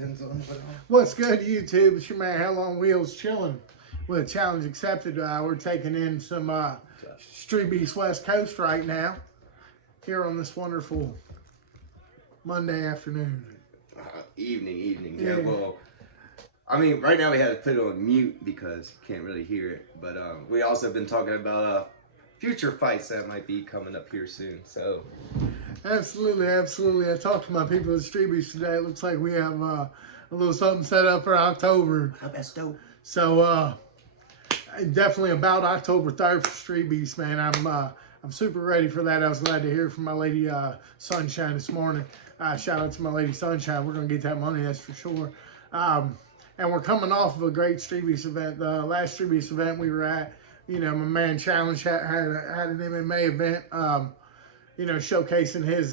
depends on what. What's good, YouTube? It's your man Hell on Wheels chilling with a challenge accepted. We're taking in some Street Beast West Coast right now here on this wonderful Monday afternoon. Evening. Yeah. Well, I mean, right now we had to put it on mute because you can't really hear it. But we also been talking about future fights that might be coming up here soon. So. Absolutely. I talked to my people at Street Beast today. It looks like we have a little something set up for October. That's dope. So definitely about October 3rd for Street Beast, man. I'm super ready for that. I was glad to hear from my lady Sunshine this morning. Shout out to my lady Sunshine. We're gonna get that money, that's for sure. And we're coming off of a great Street Beast event. The last Street Beast event we were at, my man Challenge had an MMA event. Showcasing his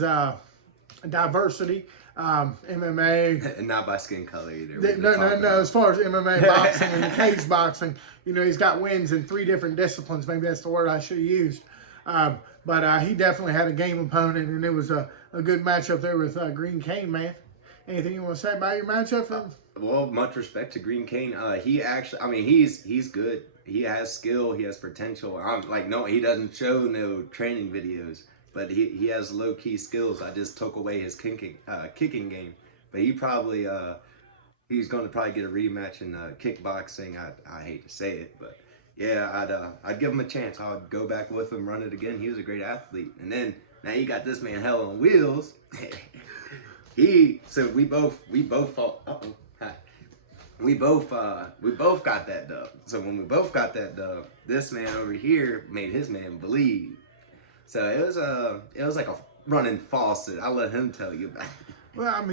diversity, MMA. And not by skin color either. No. As far as MMA boxing and cage boxing, he's got wins in 3 different disciplines. Maybe that's the word I should have used. But he definitely had a game opponent, and it was a good matchup there with Green Cane, man. Anything you want to say about your matchup? Well, much respect to Green Cane. He actually, he's good. He has skill. He has potential. He doesn't show no training videos. But he has low-key skills. I just took away his kicking game. But he's going to probably get a rematch in kickboxing. I hate to say it, but yeah, I'd give him a chance. I'd go back with him, run it again. He was a great athlete. And then now you got this man Hell on Wheels. So we both fought. We both got that dub. So when we both got that dub, this man over here made his man bleed. So it was like a running faucet. I'll let him tell you about it. Well, I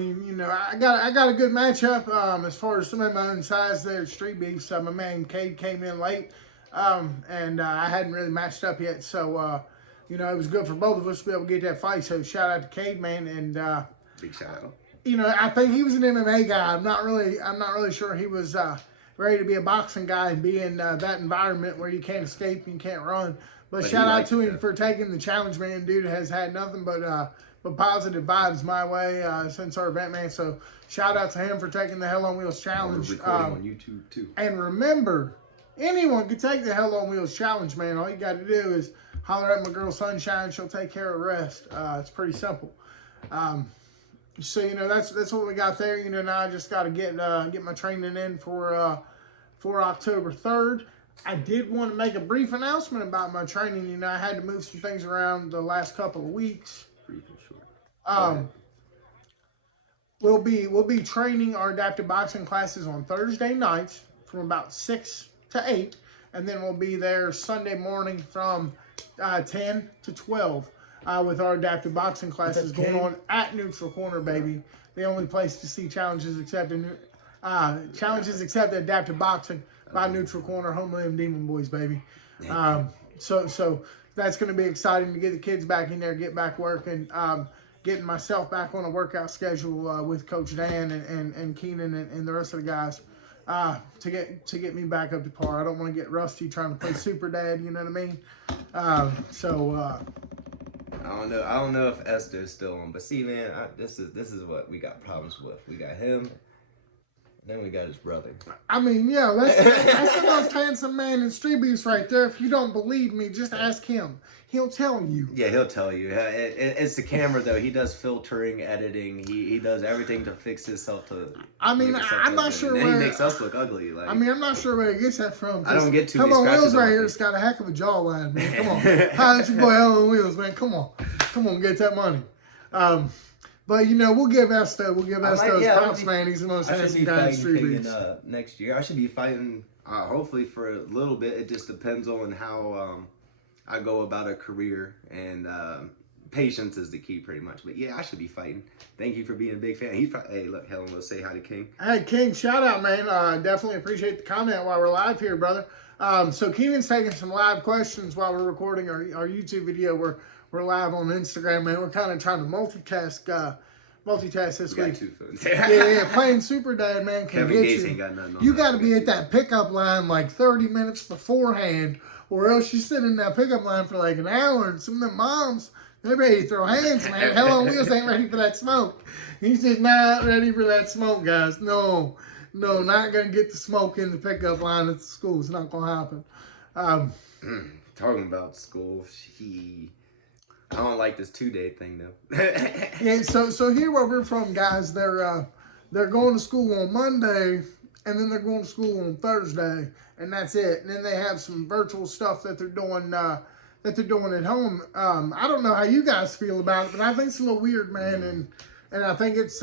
got a good matchup as far as some of my own size there at Street Beast. My man Cade came in late, and I hadn't really matched up yet. So, it was good for both of us to be able to get that fight. So shout out to Cade, man, and big shout out. I think he was an MMA guy. I'm not really sure he was ready to be a boxing guy and be in that environment where you can't escape and you can't run. But shout out to him for taking the challenge, man. Dude has had nothing but positive vibes my way since our event, man. So shout out to him for taking the Hell on Wheels challenge. We're recording on YouTube too. And remember, anyone can take the Hell on Wheels challenge, man. All you got to do is holler at my girl Sunshine. She'll take care of the rest. It's pretty simple. So that's what we got there. Now I just got to get my training in for October 3rd. I did want to make a brief announcement about my training. I had to move some things around the last couple of weeks. Brief and short. We'll be training our adaptive boxing classes on Thursday nights from about 6 to 8, and then we'll be there Sunday morning from 10 to 12 with our adaptive boxing classes going on at Neutral Corner, baby. The only place to see challenges accepted adaptive boxing. By Neutral Corner, home of them Demon Boys, baby. So that's going to be exciting to get the kids back in there, get back working, getting myself back on a workout schedule with Coach Dan and Keenan and the rest of the guys to get me back up to par. I don't want to get rusty trying to play super dad, you know what I mean? I don't know if Esther's still on, but see, man, this is what we got problems with. We got him. Then we got his brother. That's the most handsome man in Street Beast right there. If you don't believe me, just ask him. He'll tell you. Yeah, he'll tell you. It's the camera, though. He does filtering, editing. He does everything to fix himself to. I'm not sure where. And he makes us look ugly. I'm not sure where he gets that from. I don't get too many scratches. Hell on Wheels right here. It's got a heck of a jawline, man. Come on. Hi, it's your boy Hell on Wheels, man. Come on, get that money. But we'll give Esto those props, man. He's the most handsome guy in Street Beast. Next year, I should be fighting. Hopefully for a little bit. It just depends on how I go about a career, and patience is the key, pretty much. But yeah, I should be fighting. Thank you for being a big fan. Hey, look, Helen, let's say hi to King. Hey, King, shout out, man. Definitely appreciate the comment while we're live here, brother. So Keenan's taking some live questions while we're recording our YouTube video. We're live on Instagram, man. We're kind of trying to multitask this week. 2 phones. yeah, playing Super Dad, man, can Kevin get Gates you. ain't got nothing on You that. got to be at that pickup line like 30 minutes beforehand, or else you sit in that pickup line for like an hour, and some of them moms, They're ready to throw hands, man. Hell on Wheels ain't ready for that smoke. He's just not ready for that smoke, guys. No, not going to get the smoke in the pickup line at the school. It's not going to happen. Talking about school, I don't like this 2-day thing though. Yeah, so here where we're from, guys, they're going to school on Monday, and then they're going to school on Thursday, and that's it. And then they have some virtual stuff that they're doing at home. I don't know how you guys feel about it, but I think it's a little weird, man. And I think it's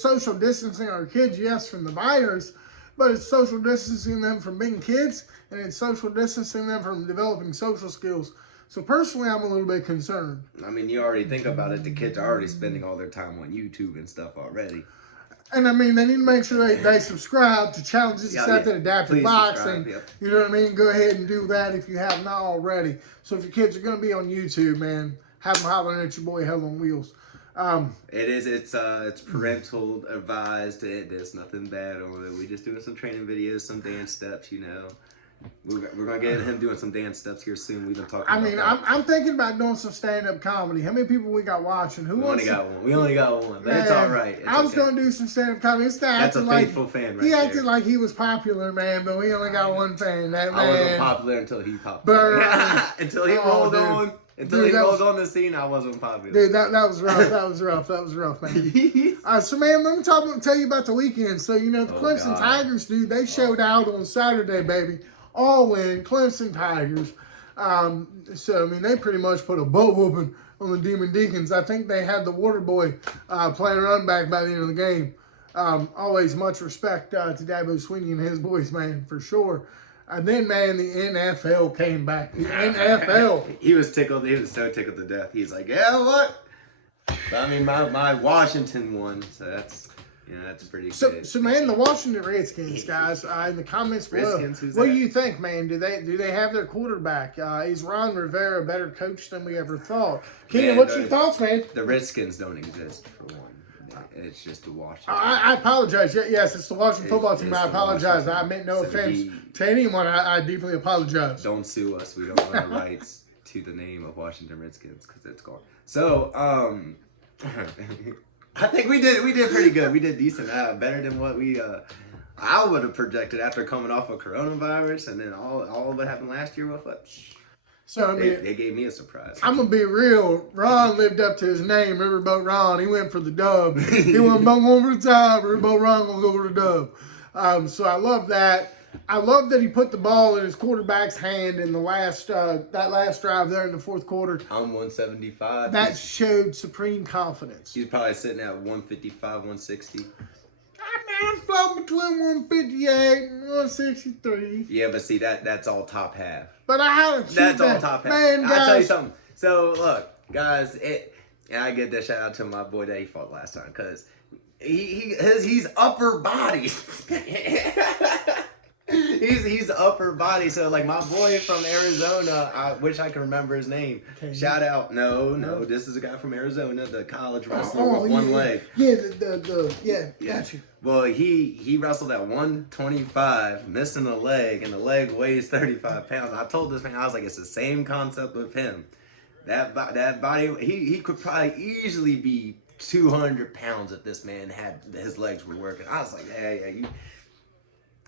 social distancing our kids, yes, from the virus, but it's social distancing them from being kids, and it's social distancing them from developing social skills. So personally, I'm a little bit concerned. I mean, you already think about it. The kids are already spending all their time on YouTube and stuff already. And I mean, they need to make sure they subscribe to Challenges Accepted Adaptive Boxing. Yep. You know what I mean? Go ahead and do that if you have not already. So if your kids are going to be on YouTube, man, have them hollering at your boy Hell on Wheels. It's parental advised. There's nothing bad on it. We're just doing some training videos, some dance steps, you know. We're gonna get him doing some dance steps here soon. We've been talking. I'm thinking about doing some stand-up comedy. How many people we got watching? We only got one, but it's all right. I was gonna do some stand-up comedy. That's a faithful fan, right? He acted like he was popular, man, but we only got one fan. That man. I wasn't popular until he popped up. Until he rolled on. Until he rolled on the scene, I wasn't popular. Dude, that was rough. That was rough, man. So, man, let me tell you about the weekend. So, you know, the Clemson Tigers, dude, they showed out on Saturday, baby. All in, Clemson Tigers. So, I mean, they pretty much put a butt whooping on the Demon Deacons. I think they had the Water Boy playing run back by the end of the game. Always much respect to Dabo Swinney and his boys, man, for sure. And then, man, the NFL came back. The NFL. He was tickled. He was so tickled to death. He's like, yeah, look. I mean, my Washington won, so that's pretty good. So, man, the Washington Redskins, guys, in the comments below, what do you think, man? Do they have their quarterback? Is Ron Rivera a better coach than we ever thought? Keenan, what's your thoughts, man? The Redskins don't exist, for one. It's just the Washington. I apologize. Yes, it's the Washington football team. I apologize. I meant no offense to anyone. I deeply apologize. Don't sue us. We don't own the rights to the name of Washington Redskins because it's gone. So, I think we did pretty good. We did decent, better than what I would have projected after coming off of coronavirus, and then all of what happened last year with it. So I mean, they gave me a surprise. I'm gonna be real. Ron lived up to his name, Riverboat Ron. He went for the dub. He wasn't going for the top. Riverboat Ron gonna go for the dub. So I love that. I love that he put the ball in his quarterback's hand in the last drive there in the fourth quarter. I'm 175. That showed supreme confidence. He's probably sitting at 155, 160. I'm floating between 158 and 163. Yeah, but see that's all top half. But I had to That's all top half. Man, guys. I'll tell you something. So look, guys, and I get that shout out to my boy that he fought last time because he's upper body. He's upper body. So like my boy from Arizona, I wish I can remember his name. Okay. Shout out. No, this is a guy from Arizona, the college wrestler with one leg. Yeah, got you. Well, he wrestled at 125, missing a leg, and the leg weighs 35 pounds. I told this man, I was like, it's the same concept with him. That body, he could probably easily be 200 pounds if this man had his legs were working. I was like,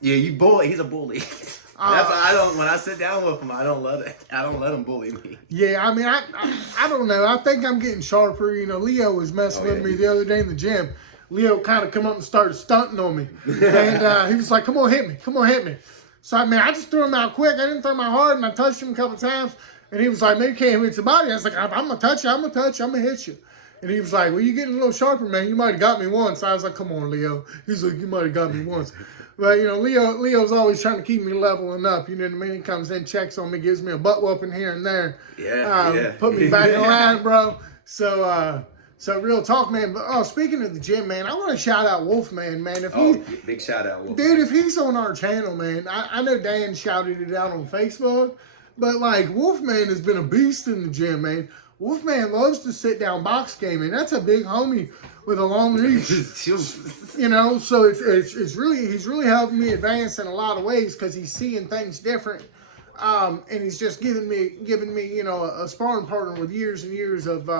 you bully. He's a bully. That's why when I sit down with him, I don't let him bully me. Yeah, I mean, I don't know. I think I'm getting sharper. You know, Leo was messing with me the other day in the gym. Leo kind of come up and started stunting on me. And he was like, come on, hit me. So, I mean, I just threw him out quick. I didn't throw him out hard, and I touched him a couple times. And he was like, man, you can't hit your body. I was like, I'm going to touch you. I'm going to hit you. And he was like, well, you're getting a little sharper, man. You might have got me once. I was like, come on, Leo. He's like, you might have got me once. But, you know, Leo's always trying to keep me leveling up. You know what I mean? He comes in, checks on me, gives me a butt whooping here and there. Put me back in line, bro. So real talk, man. But speaking of the gym, man, I want to shout out Wolfman, man. Big shout out, Wolfman. Dude, if he's on our channel, man, I know Dan shouted it out on Facebook, but like Wolfman has been a beast in the gym, man. Wolfman loves to sit down box gaming. That's a big homie with a long reach. You know, so it's really he's really helping me advance in a lot of ways because he's seeing things different And he's just giving me, you know, a sparring partner with years and years of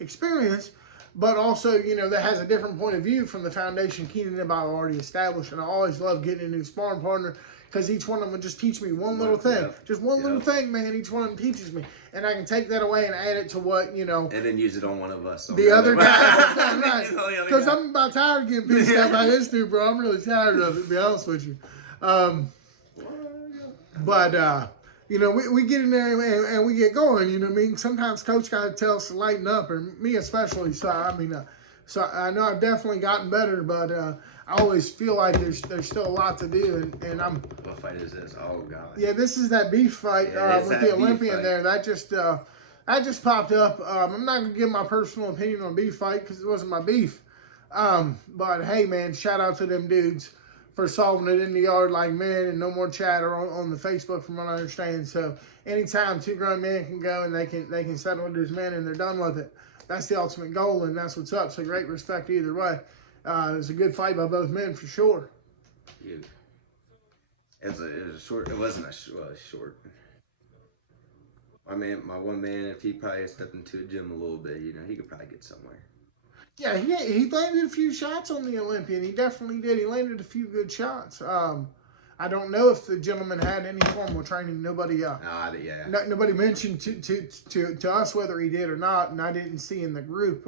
experience, but also, you know, that has a different point of view from the foundation Keenan and I already established. And I always love getting a new sparring partner because each one of them just teach me one little thing. Yep. Just one little thing, man. Each one of them teaches me. And I can take that away and add it to what, you know. And then use it on one of us. The other guy. Right. Because I'm about tired of getting pissed off by this dude, bro. I'm really tired of it, to be honest with you. You know, we get in there and we get going, you know what I mean? Sometimes Coach got to tell us to lighten up, or me especially. So, I mean, so I know I've definitely gotten better, but I always feel like there's still a lot to do. And I'm... What fight is this? Oh, God. Yeah, this is that beef fight with the Olympian there. That just popped up. I'm not going to give my personal opinion on beef fight because it wasn't my beef. But, hey, man, shout out to them dudes for solving it in the yard like men, and no more chatter on the Facebook from what I understand. So anytime two grown men can go and they can settle it as men and they're done with it, that's the ultimate goal, and that's what's up. So great respect either way. It was a good fight by both men for sure. Dude. It was a short. It wasn't a short. My one man, if he probably stepped into a gym a little bit, you know, he could probably get somewhere. Yeah, he landed a few shots on the Olympian. He definitely did. He landed a few good shots. I don't know if the gentleman had any formal training. Nobody nobody mentioned to us whether he did or not, and I didn't see in the group.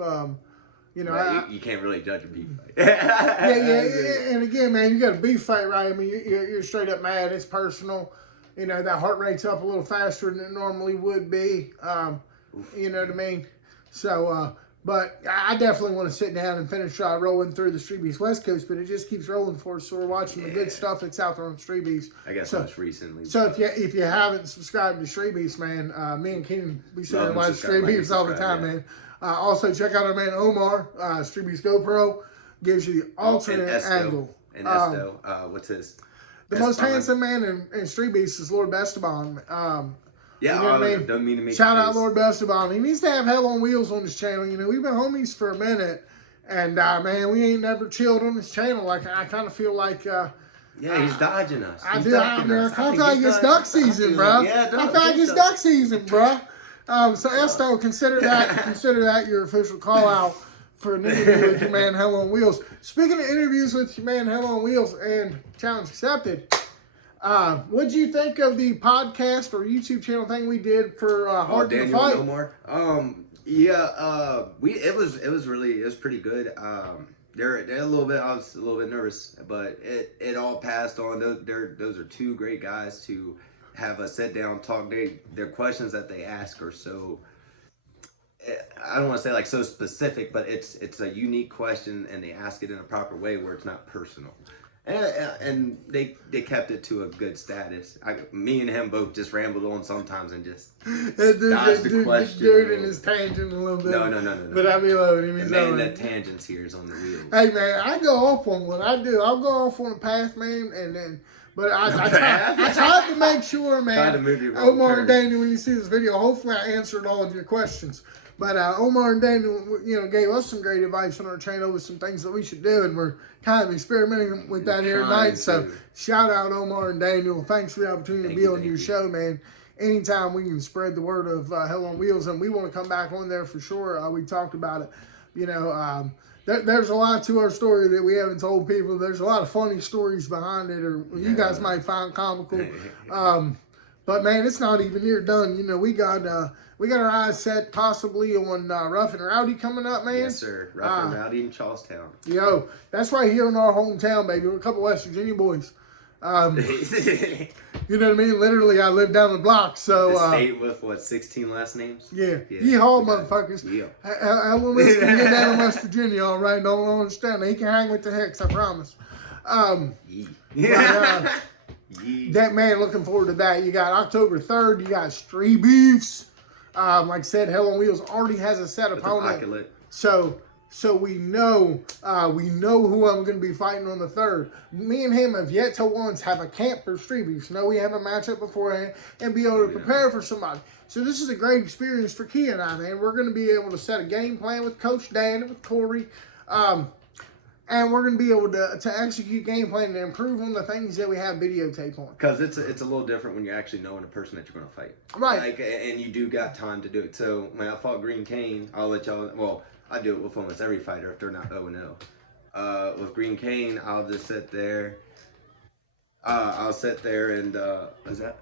You know, right, you can't really judge a beef fight. yeah. And again, man, you got a beef fight, right? I mean, you're straight up mad. It's personal. You know, that heart rate's up a little faster than it normally would be. You know what I mean? So, but I definitely want to sit down and finish rolling through the Street Beast West Coast, but it just keeps rolling for us. So we're watching the good stuff that's out there on Street Beast. I guess most recently. So if you haven't subscribed to Street Beast, man, me and Keenan, we sit there and watch Street Beast all the time, man. Also check out our man Omar, Street Beast GoPro, gives you the alternate angle. And Esto, what's his? The most handsome man in Street Beast is Lord Bestaban. Yeah, you know what I mean? Don't mean to make Shout out Lord Bestaban. He needs to have Hell on Wheels on his channel. You know, we've been homies for a minute, and man, we ain't never chilled on his channel. Like I kind of feel like. Yeah, he's dodging us. I feel like it's duck season, bro. I feel like it's duck season, bro. So Esto, consider that your official call out for an interview with your man Hell on Wheels. Speaking of interviews with your man Hell on Wheels and challenge accepted. What did you think of the podcast or YouTube channel thing we did for Hard to Fight? It was pretty good. They're a little bit. I was a little bit nervous, but it all passed on. Those are two great guys to have a sit down talk. Their questions that they ask are so. I don't want to say like so specific, but it's a unique question, and they ask it in a proper way where it's not personal. And they kept it to a good status. Me and him both just rambled on sometimes and just dodged the question. Dude in his tangent a little bit. No. But I be loving him. The man that tangents here is on the wheels. Hey man, I go off on what I do. I'll go off on a path, man, and then. But I tried to make sure, man. Omar and Daniel, when you see this video, hopefully I answered all of your questions. But Omar and Daniel, you know, gave us some great advice on our channel with some things that we should do, and we're kind of experimenting with that here tonight. So shout out Omar and Daniel. Thanks for the opportunity to be on your show, man. Anytime we can spread the word of Hell on Wheels, and we want to come back on there for sure. We talked about it. You know, there's a lot to our story that we haven't told people. There's a lot of funny stories behind it, or you guys might find comical. But man, it's not even near done. You know, we got our eyes set possibly on Rough and Rowdy coming up, man. Yes, sir. Rough and Rowdy in Charlestown. Yo, that's right here in our hometown, baby. We're a couple West Virginia boys. You know what I mean? Literally, I live down the block, so... The state with, what, 16 last names? Yeah. Yeehaw, motherfuckers. Yeah. Alan Wilson can get down in West Virginia, all right? Don't understand. He can hang with the Hicks, I promise. That man, looking forward to that. You got October 3rd. You got Street Beefs. Like I said, Hell on Wheels already has a set opponent. So we know who I'm going to be fighting on the 3rd. Me and him have yet to once have a camp for Street Beefs. No, we have a matchup beforehand and be able to prepare for somebody. So this is a great experience for Key and I, man. We're going to be able to set a game plan with Coach Dan and with Corey. and we're going to be able to execute game plan and improve on the things that we have videotape on. Because it's a little different when you're actually knowing the person that you're going to fight. Right. Like, and you do got time to do it. So when I fought Green Kane, I'll let y'all. Well, I do it with almost every fighter if they're not 0-0. With Green Kane, I'll just sit there. I'll sit there and what's that?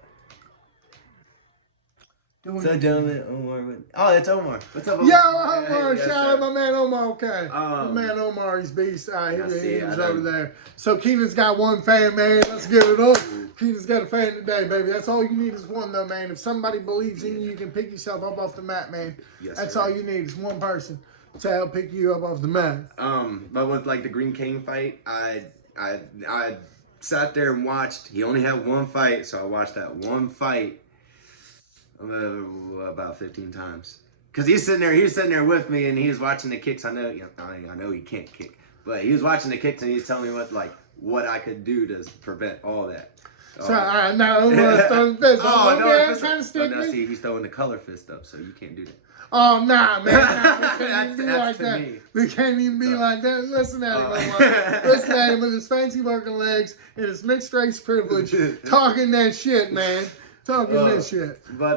What's up, gentlemen? Omar. Oh, it's Omar. What's up, Omar? Yo, Omar, Yes, shout out my man Omar. Okay, my man Um, Omar, he's beast. He I see, was I over know. there. So Keenan's got one fan, man. Let's give it up. Keenan's got a fan today, baby. That's all you need is one, though, man. If somebody believes in you, you can pick yourself up off the mat, man. Yes, That's sir. all you need is one person to help pick you up off the mat. But with like the Green Kane fight, I sat there and watched. He only had one fight, so I watched that one fight about 15 times. Cause he was sitting there with me, and he was watching the kicks. I know he can't kick, but he was watching the kicks, and he was telling me what I could do to prevent all that. So, all right, now Omar's throwing fists. Oh, no, man, fist trying to up. stick No, me. see, he's throwing the color fist up, so you can't do that. Oh, nah, man. Nah, we can't even be That's like to that. me. We can't even be So- like that. Listen at him, Oh. Omar. Listen at him with his fancy working legs and his mixed race privilege, talking that shit, man. Talking that shit. But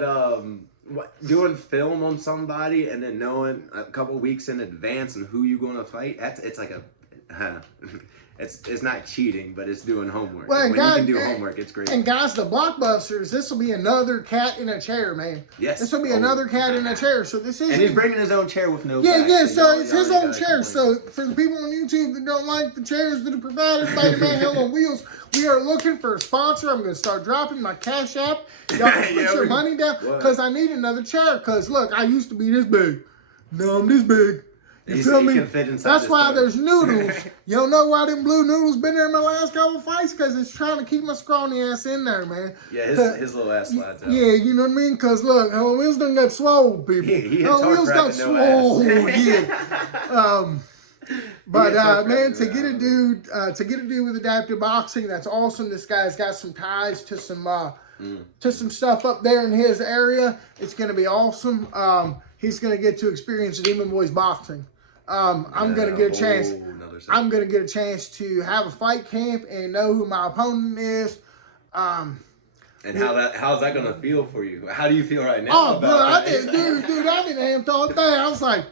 doing film on somebody and then knowing a couple weeks in advance and who you're gonna fight, it's like it's not cheating, but it's doing homework. Well, When you guys- can do homework, it's great. And guys, the blockbusters, this will be another cat in a chair, man. Yes. This will be Oh. another cat in a chair. So this is And he's bringing his own chair with no yeah, back, yeah. So y'all- it's y'all his ain't own gotta chair. complain. So for the people on YouTube that don't like the chairs that are provided by the man Hell on Wheels, we are looking for a sponsor. I'm going to start dropping my Cash App. Y'all can put Yeah, your we- money down What? because I need another chair. Because look, I used to be this big. Now I'm this big. You He's- feel he me? can fit inside That's this why phone. there's noodles. You don't know why them blue noodles been there in my last couple fights? Because it's trying to keep my scrawny ass in there, man. Yeah, his little ass slides out. Yeah, you know what I mean? Because look, Hell on Wheels done got swole, people. He hits Hell on hard Wheels for got having no swole, ass. yeah. But He hits hard for man, having to no get a ass. dude with adaptive boxing, that's awesome. This guy's got some ties to some stuff up there in his area. It's gonna be awesome. He's gonna get to experience Demon Boys boxing. I'm gonna get a chance. I'm gonna get a chance to have a fight camp and know who my opponent is. And how's that gonna feel for you? How do you feel right now? Oh, bro, about I've been amped all day. I was like,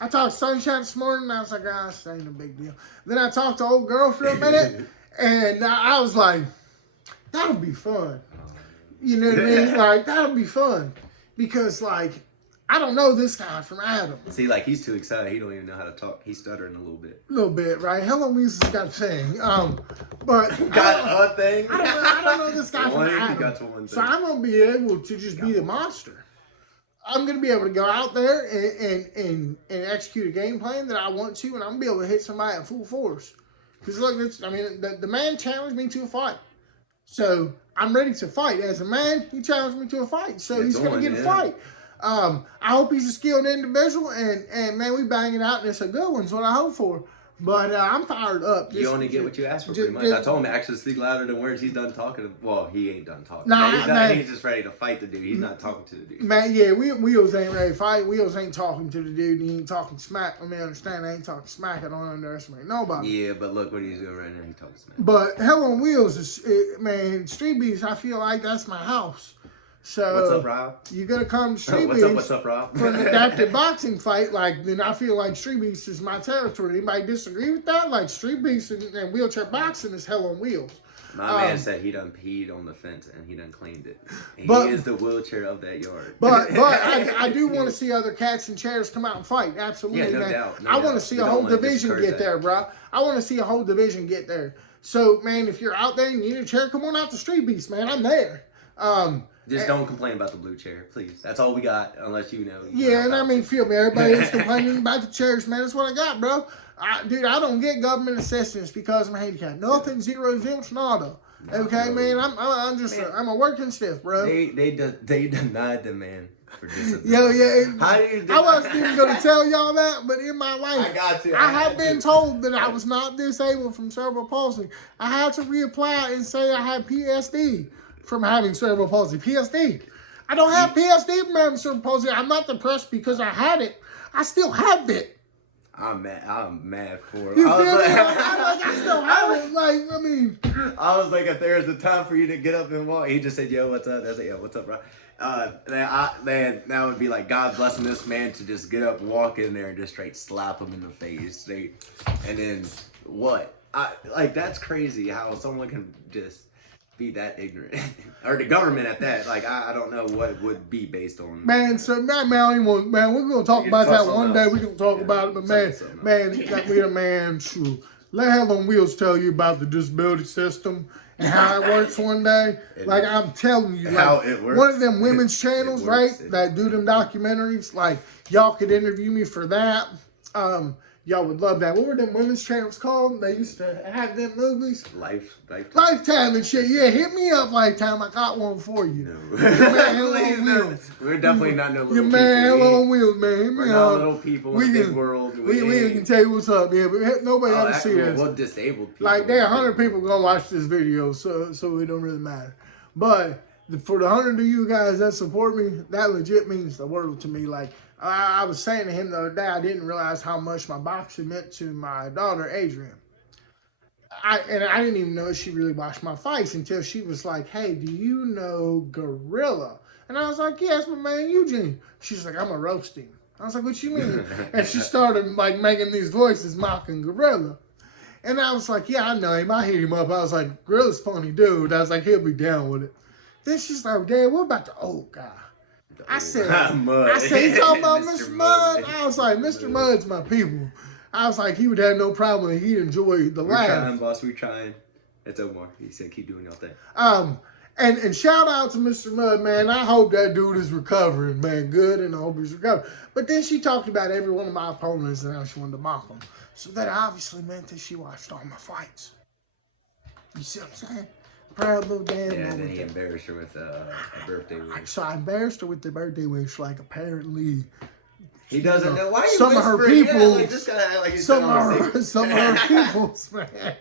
I talked to Sunshine this morning, and I was like, this ain't a big deal. Then I talked to old girl for a minute, and I was like, that'll be fun. You know what I mean? Like, that'll be fun. Because, like, I don't know this guy from Adam. See, like, he's too excited. He don't even know how to talk. He's stuttering a little bit. A little bit, right? Hell on Wheels has got a thing. But Got a thing? I don't know this guy from One, he Adam. got to one So thing. I'm gonna be able to just be the monster. I'm gonna be able to go out there and execute a game plan that I want to, and I'm gonna be able to hit somebody at full force. Because look, the man challenged me to a fight, so I'm ready to fight. As a man, he challenged me to a fight, so It's he's gonna on, get a yeah. fight. I hope he's a skilled individual, and man, we bang it out, and it's a good one's what I hope for. But I'm fired up. You only get what you ask for, just- pretty much. I told him actions speak louder than words. He's done talking. Well, he ain't done talking. Nah, he's, man. he's just ready to fight the dude. He's not talking to the dude. Man, yeah, Wheels ain't ready to fight. Wheels ain't talking to the dude. He ain't talking smack. Let me understand. I ain't talking smack. I don't underestimate nobody. Yeah, but look what he's doing right now. He's talking smack. But Hell on Wheels is, man, Street Beast, I feel like that's my house. So What's up, Rob? you're going to come to Street What's Beast up, Rob? for an adaptive boxing fight, then I feel like Street Beast is my territory. Anybody disagree with that? Like, Street Beast and wheelchair boxing is Hell on Wheels. My man said he done peed on the fence and he done claimed it. He But- is the wheelchair of that yard. But I do want to see other cats and chairs come out and fight. Absolutely, Yeah, no man. doubt, no I want doubt. to see We a don't whole wanna division discourage get that. there, bro. I want to see a whole division get there. So, man, if you're out there and you need a chair, come on out to Street Beast, man. I'm there. Just don't complain about the blue chair, please. That's all we got, unless you know. Yeah, and I mean, feel me. Everybody is complaining about the chairs, man. That's what I got, bro. Dude, I don't get government assistance because I'm handicapped. Nothing, zero, zilch, nada. Okay, man. I'm just I'm a working stiff, bro. They denied the man for disability. Yo, yeah. How do you? I wasn't even going to tell y'all that, but in my life, I got to. I have been told that I was not disabled from cerebral palsy. I had to reapply and say I had PSD from having cerebral palsy. PSD. I don't have PSD from having cerebral palsy. I'm not depressed because I had it. I still have it. I'm mad for it. You I feel was me? like, I still have it. Like, I mean, I was like, if there's a time for you to get up and walk, he just said, "Yo, what's up?" I said, "Yo, what's up, bro?" Man, that would be like God blessing this man to just get up, walk in there, and just straight slap him in the face. And then what? Like that's crazy how someone can just be that ignorant, or the government at that. Like I don't know what would be based on. man, so man, we're gonna talk We can about talk that one something day. else. We're gonna talk Yeah, about it, but man, something else. we a man. Shoot, let Hell on Wheels tell you about the disability system and how it works one day. Like I'm telling you, How like it works. one of them women's channels, It right? works. That do them documentaries. Like y'all could interview me for that. Y'all would love that. What were them women's channels called? They used to have them movies. Lifetime and shit. Yeah, hit me up, Lifetime. I got one for you. No. man, Hell on Please, no. Wheels. We're definitely not no little Your people. man, Hell We- on Wheels, man. Hit We're me not up. little people We in the can- big world. We can tell you what's up, yeah, but nobody ever see this. Well, disabled people. Like, there are 100 people gonna watch this video, so it don't really matter. But for the 100 of you guys that support me, that legit means the world to me. Like, I was saying to him the other day, I didn't realize how much my boxing meant to my daughter, Adrian. I didn't even know she really watched my fights until she was like, "Hey, do you know Gorilla?" And I was like, "Yes, my man Eugene." She's like, "I'm a roast him." I was like, "What you mean?" And she started like making these voices mocking Gorilla. And I was like, "Yeah, I know him. I hit him up." I was like, "Gorilla's a funny dude." I was like, "He'll be down with it." Then she's like, "Dad, what about the old guy?" I said, Mud. "You talking about Mr. Mud?" I was like, "Mr. Mud's my people." I was like, he would have no problem and he'd enjoy the We're laugh. trying, boss. We're trying. It's Omar. He said, keep doing your thing. And shout out to Mr. Mud, man. I hope that dude is recovering, man. Good, and I hope he's recovering. But then she talked about every one of my opponents and how she wanted to mock them. So that obviously meant that she watched all my fights. You see what I'm saying? Proud little damn Yeah, moment then he there. embarrassed her with a birthday wish. So I embarrassed her with the birthday wish, like apparently He doesn't know. Why are you some of her whispering? people, Like, this guy act like he's some telling of a her peoples, man.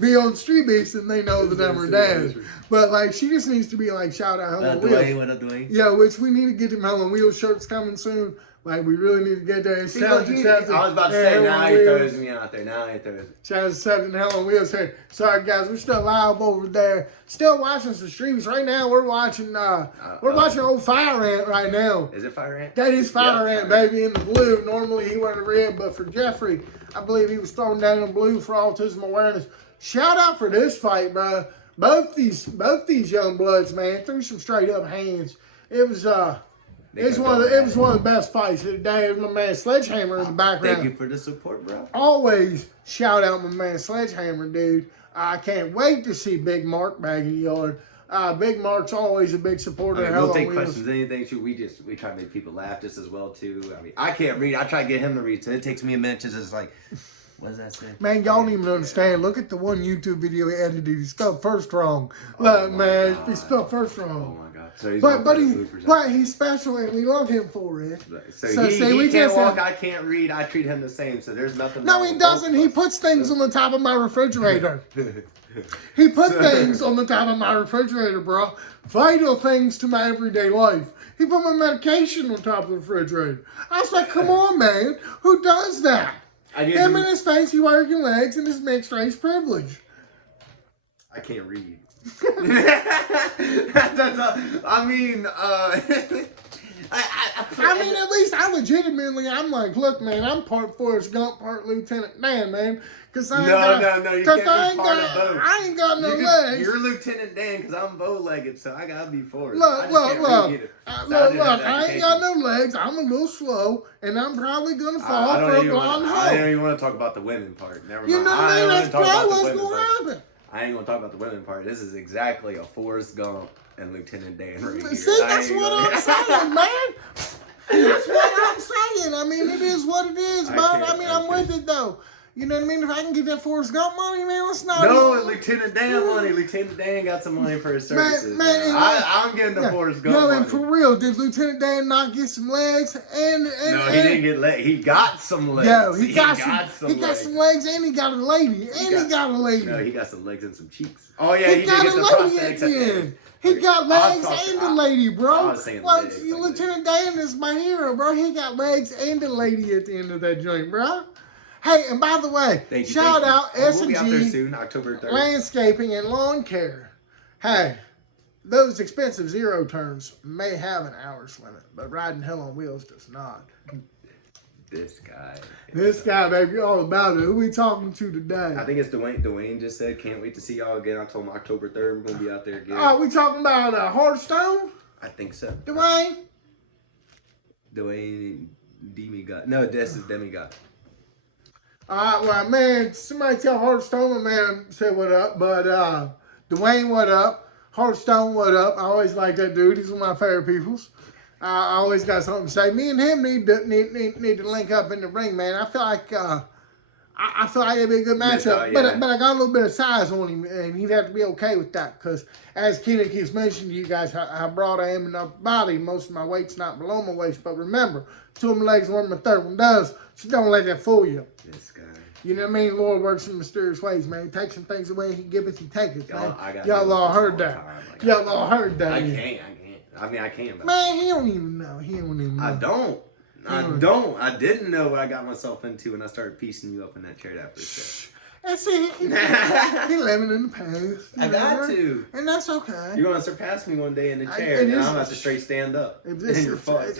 be on Street Beats and they know the number of dads. But like she just needs to be like shout out Hell on Wheels. Dwayne, what up, Dwayne? Yeah, which we need to get them Hell on Wheels shirts coming soon. Like we really need to get there. And See, shout out look, to I was about to say, now he throws me out there. Now he throws me. Shout out to Seven Hell on Wheels here. Sorry guys, we're still live over there. Still watching some streams. Right now we're watching old Fire Ant right now. Is it Fire Ant? That is Fire Yeah, Ant, Fire baby, in the blue. Normally he wears the red, but for Jeffrey, I believe he was thrown down in blue for autism awareness. Shout out for this fight, bro. Both these young bloods, man, threw some straight up hands. It was one of the best fights of the day. It was my man Sledgehammer in the background. Thank you for the support, bro. Always shout out my man Sledgehammer, dude. I can't wait to see Big Mark back in the yard. Big Mark's always a big supporter. I mean, of we'll Hell on take Wheels. questions, anything. Shoot, we try to make people laugh just as well too. I mean, I can't read. I try to get him to read, so it takes me a minute to just like, what does that say? Man, y'all don't even understand. Look at the one YouTube video he edited. He spelled first wrong. Oh Look, my man, God. he spelled first Oh wrong. my god! So he's But he's special and we love him for it. So see, he we can't just walk. have- I can't read. I treat him the same. So there's nothing. No, wrong he with doesn't. both He of us. puts things on the top of my refrigerator. He put things on the top of my refrigerator, bro. Vital things to my everyday life. He put my medication on top of the refrigerator. I was like, come on, man. Who does that? Him and his fancy working legs and his mixed race privilege. I can't read. I mean, I mean, at least I'm like, look, man, I'm part Forrest Gump, part Lieutenant Dan, man. Cause I no, you can't I be part of both. I ain't got no legs. You're Lieutenant Dan because I'm bow-legged, so I gotta be Forrest. Look, I I ain't got no legs. I'm a little slow, and I'm probably gonna fall for a blonde I don't hoe. even want to talk about the women part. Never mind. You know what I mean? That's talk about probably the what's women gonna part. happen. I ain't gonna talk about the women part. This is exactly a Forrest Gump and Lieutenant Dan right here. See, that's what I'm saying, man. That's what I'm saying. I mean, it is what it is, but I mean, I'm with it though. You know what I mean? If I can get that Forrest Gump money, man, let's not. No, Lieutenant Dan money. Lieutenant Dan got some money for his services. Man, I'm getting the Forrest Gump money. And for real, did Lieutenant Dan not get some legs? No, he didn't get legs. He got some legs. Yo, he got some legs, and he got a lady, he got a lady. No, he got some legs and some cheeks. Oh yeah, he got a lady at the end. He got legs and the lady, bro. I was saying legs, Lieutenant Dan is my hero, bro. He got legs and a lady at the end of that joint, bro. Hey, and by the way, shout out S&G we'll be out there soon, October 3rd. Landscaping and Lawn Care. Hey, those expensive zero turns may have an hours limit, but riding hell on wheels does not. This guy. Baby, all about it. Who we talking to today? I think it's Dwayne. Dwayne just said, can't wait to see y'all again. I told him October 3rd, we're going to be out there again. Oh, we talking about Hearthstone? I think so. Dwayne, Demigod. No, this is Demigod. All right, well, man, somebody tell Hearthstone, my man, say what up. But Dwayne, what up? Hearthstone, what up? I always like that dude. He's one of my favorite peoples. I always got something to say. Me and him need to link up in the ring, man. I feel like it'd be a good matchup. Yeah. But I got a little bit of size on him, and he'd have to be okay with that. Because as Keenan keeps mentioning to you guys, how broad I am in the body. Most of my weight's not below my waist. But remember, 2 of my legs, 1 of my third one does. So don't let that fool you. This guy. You know what I mean? Lord works in mysterious ways, man. He takes some things away, he giveth, he taketh, man. Y'all all heard that. Y'all all heard that. I can't. I mean, I can. But man, he don't even know. I didn't know what I got myself into when I started piecing you up in that chair that first day. And see, he living in the past. I got to. And that's okay. You're going to surpass me one day in the chair, and I'm going to have to straight stand up. It's your fault.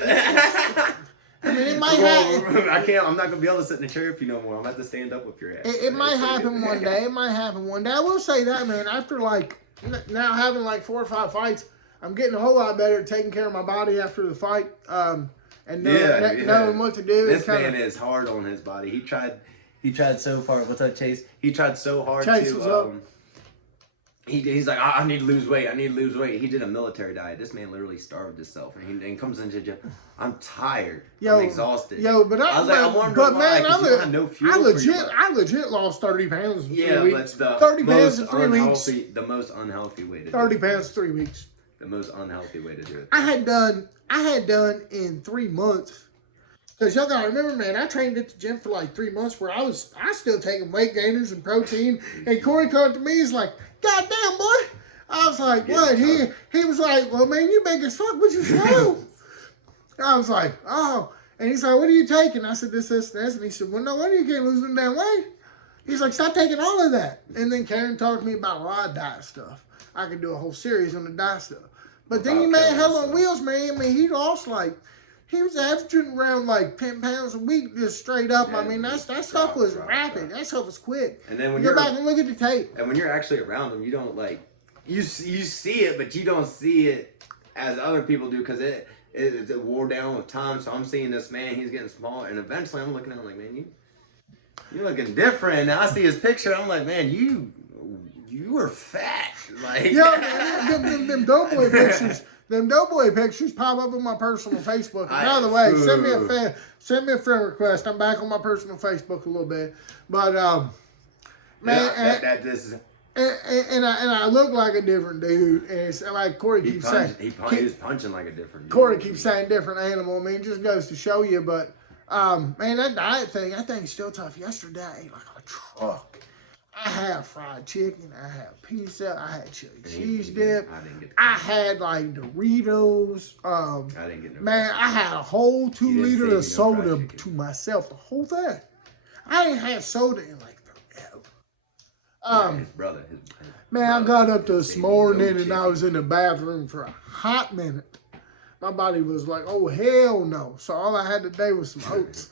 I mean, it might happen. I'm not going to be able to sit in the chair if you no more. I'm going to have to stand up with your ass. It might happen one day. It might happen one day. I will say that, man. After, now having, 4 or 5 fights, I'm getting a whole lot better at taking care of my body after the fight. And knowing what to do. This man is hard on his body. He tried so far. What's up, Chase? He tried so hard to. He's like, I need to lose weight. I need to lose weight. He did a military diet. This man literally starved himself, and he comes into the gym. I'm tired. I'm exhausted. But I legit lost 30 pounds in 3 weeks. But 30 pounds in 3 weeks. The most unhealthy way to do 30 it. pounds in 3 weeks. The most unhealthy way to do it. I had done in 3 months. Because y'all gotta remember, man, I trained at the gym for 3 months where I still taking weight gainers and protein. And Corey came to me, he's like, God damn, boy. I was like, what? He was like, well, man, you big as fuck, but you slow. I was like, oh. And he's like, what are you taking? I said, this. And he said, well, no wonder you can't lose them damn weight. He's like, stop taking all of that. And then Karen talked to me about a lot of diet stuff. I could do a whole series on the diet stuff. But then he made hell on wheels, man. I mean, he lost he was averaging around 10 pounds a week just straight up. I mean, that stuff was rapid. That stuff was quick. And then when you go back and look at the tape. And when you're actually around him, you don't you see it, but you don't see it as other people do because it wore down with time. So I'm seeing this man, he's getting smaller, and eventually I'm looking at him like, man, you're looking different. Now I see his picture, I'm like, man, you were fat. Them Doughboy pictures. Them Doughboy pictures pop up on my personal Facebook. And by the way, send me a friend request. I'm back on my personal Facebook a little bit, but man, and I look like a different dude. And it's like Corey keeps saying, he was punching like a different dude. Corey keeps saying different animal. I mean, it just goes to show you. But man, that diet thing, I think is still tough. Yesterday, I ate like a truck. I had fried chicken, I had pizza, I had chili cheese dip, I had Doritos. I didn't get no man, I had a whole 2 liters of soda to myself, the whole thing. I ain't had soda in forever. His brother. Man, I got up this morning and I was in the bathroom for a hot minute. My body was like, oh hell no. So all I had today was some oats.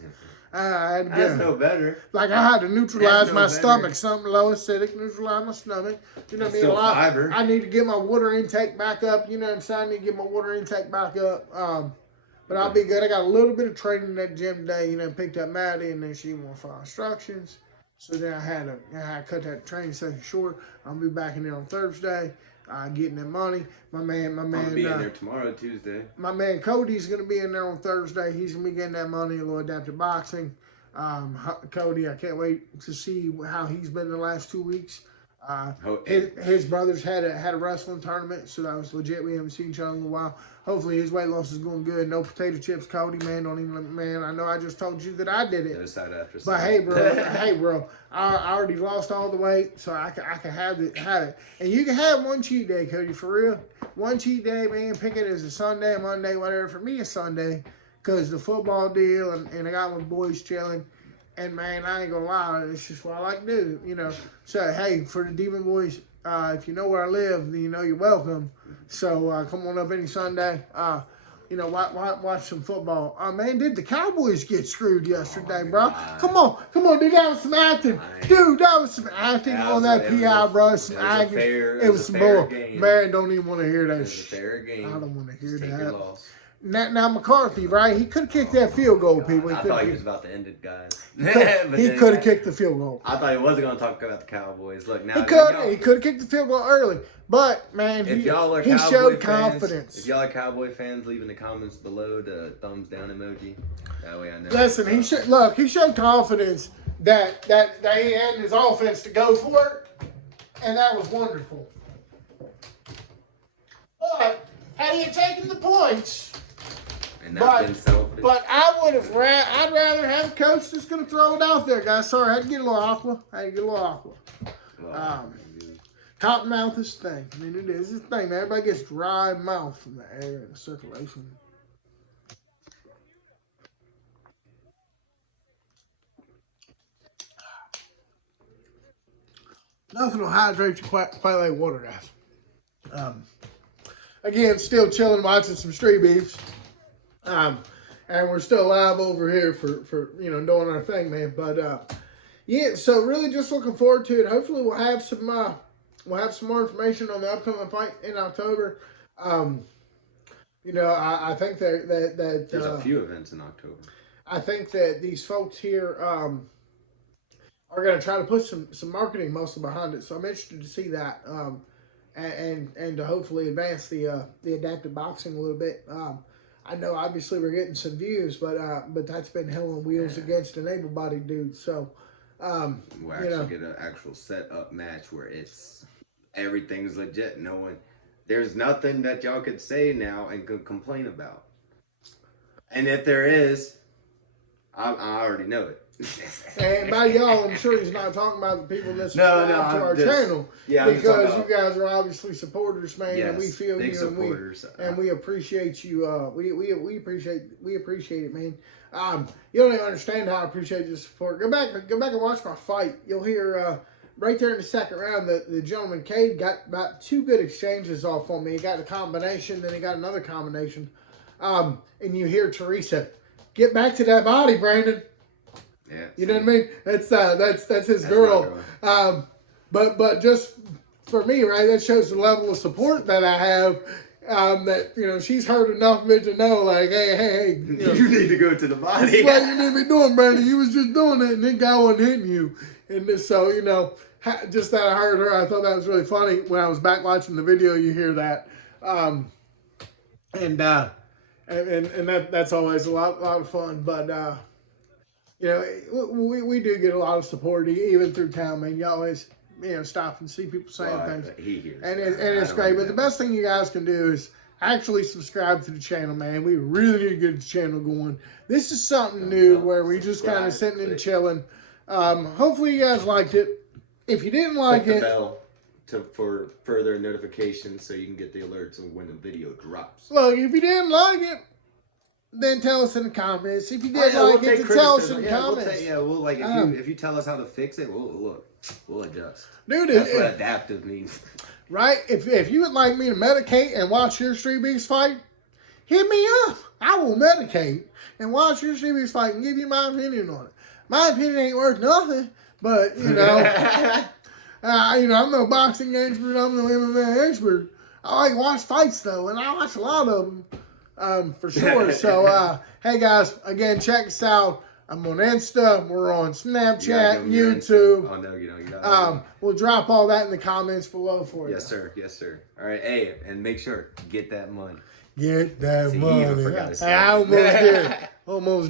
That's no better. I had to neutralize my stomach, something low acidic, neutralize my stomach. You know what I mean? Still fiber. I need to get my water intake back up. You know what I'm saying? I need to get my water intake back up. But I'll be good. I got a little bit of training at the gym today. Picked up Maddie, and then she wanted to follow instructions. So then I had to cut that training session short. I'll be back in there on Thursday. Getting that money. My man. I'll be in there tomorrow, Tuesday. My man Cody's gonna be in there on Thursday. He's gonna be getting that money. A little adaptive boxing. Cody, I can't wait to see how he's been the last 2 weeks. Oh, His brothers had a wrestling tournament, so that was legit. We haven't seen each other in a while. Hopefully his weight loss is going good. No potato chips, Cody, man. Don't even, man. I know I just told you that I did it. No side after side. But hey, bro, I already lost all the weight, so I can have it. And you can have one cheat day, Cody, for real. One cheat day, man. Pick it as a Sunday, Monday, whatever. For me, it's Sunday, because the football deal, and I got my boys chilling. And, man, I ain't going to lie, it's just what I like to do, you know. So, hey, for the Demon Boys, if you know where I live, then you know you're welcome. So, come on up any Sunday. You know, watch some football. Man, did the Cowboys get screwed yesterday, bro? Come on. Dude, that was some acting. Dude, that was some acting on that PI, bro. Some acting. It was some bull. Man, don't even want to hear that. It was a fair game. I don't want to hear Take that. your loss. Now McCarthy, right? He could have kicked that field goal, people. I thought he was about to end it, guys. He could have kicked the field goal. I thought he wasn't going to talk about the Cowboys. Look, now he could have kicked the field goal early, but man, he showed confidence. If y'all are Cowboy fans, leave in the comments below the thumbs down emoji. That way I know. Listen, he showed confidence that he had his offense to go for it, and that was wonderful. But had he taken the points. But I would have. I'd rather have a coach that's going to throw it out there, guys. Sorry, I had to get a little aqua. Cotton mouth is the thing. I mean, it is the thing. Everybody gets dry mouth from the air and the circulation. Nothing will hydrate you quite like water, guys. Again, still chilling, watching some Street Beefs. And we're still live over here for you know, doing our thing, man. But yeah, so really just looking forward to it. Hopefully we'll have some more information on the upcoming fight in October. You know, I think that there's a few events in October. I think that these folks here are going to try to put some marketing muscle behind it. So I'm interested to see that. And to hopefully advance the adaptive boxing a little bit. I know obviously we're getting some views, but that's been hell on wheels against an able-bodied dude. So we'll actually get an actual set-up match where everything's legit. There's nothing that y'all could say now and could complain about. And if there is, I already know it. And by y'all, I'm sure he's not talking about the people that subscribe to our channel. Yeah, because you guys are obviously supporters, man, yes, and we feel you, and we appreciate you. We appreciate it, man. You don't even understand how I appreciate your support. Go back and watch my fight. You'll hear right there in the second round, the gentleman Cade got about 2 good exchanges off on me. He got a combination, then he got another combination. And you hear Teresa, "Get back to that body, Brandon." Yeah, you know what I mean? That's his girl. But just for me, right? That shows the level of support that I have. That, you know, she's heard enough of it to know, like, hey, you know, you need to go to the body. That's what you need to be doing, Brandon. You was just doing it, and then guy wasn't hitting you. And so, you know, just that I heard her, I thought that was really funny. When I was back watching the video, you hear that, and that's always a lot of fun. But you know, we do get a lot of support even through town, man. You always, you know, stop and see people saying things. And it's great. But the best thing you guys can do is actually subscribe to the channel, man. We really need to get the channel going. This is something new where we just kind of sitting and chilling. Hopefully you guys liked it. If you didn't like click the bell for further notifications so you can get the alerts of when the video drops. Look, if you didn't like it, then tell us in the comments. If you did like it, tell us in the comments. We'll like if you tell us how to fix it, we'll adjust. Dude, that's what adaptive means. Right? If you would like me to medicate and watch your Street Beefs fight, hit me up. I will medicate and watch your Street Beefs fight and give you my opinion on it. My opinion ain't worth nothing, but you know, I'm no boxing expert. I'm no MMA expert. I like to watch fights though, and I watch a lot of them. For sure. So, hey guys, again, check us out. I'm on Insta. We're on Snapchat, YouTube. Oh, no, you don't. We'll drop all that in the comments below for you. Yes, sir. Yes, sir. All right. Hey, and make sure, get that money. Get that money. I almost did. Almost did.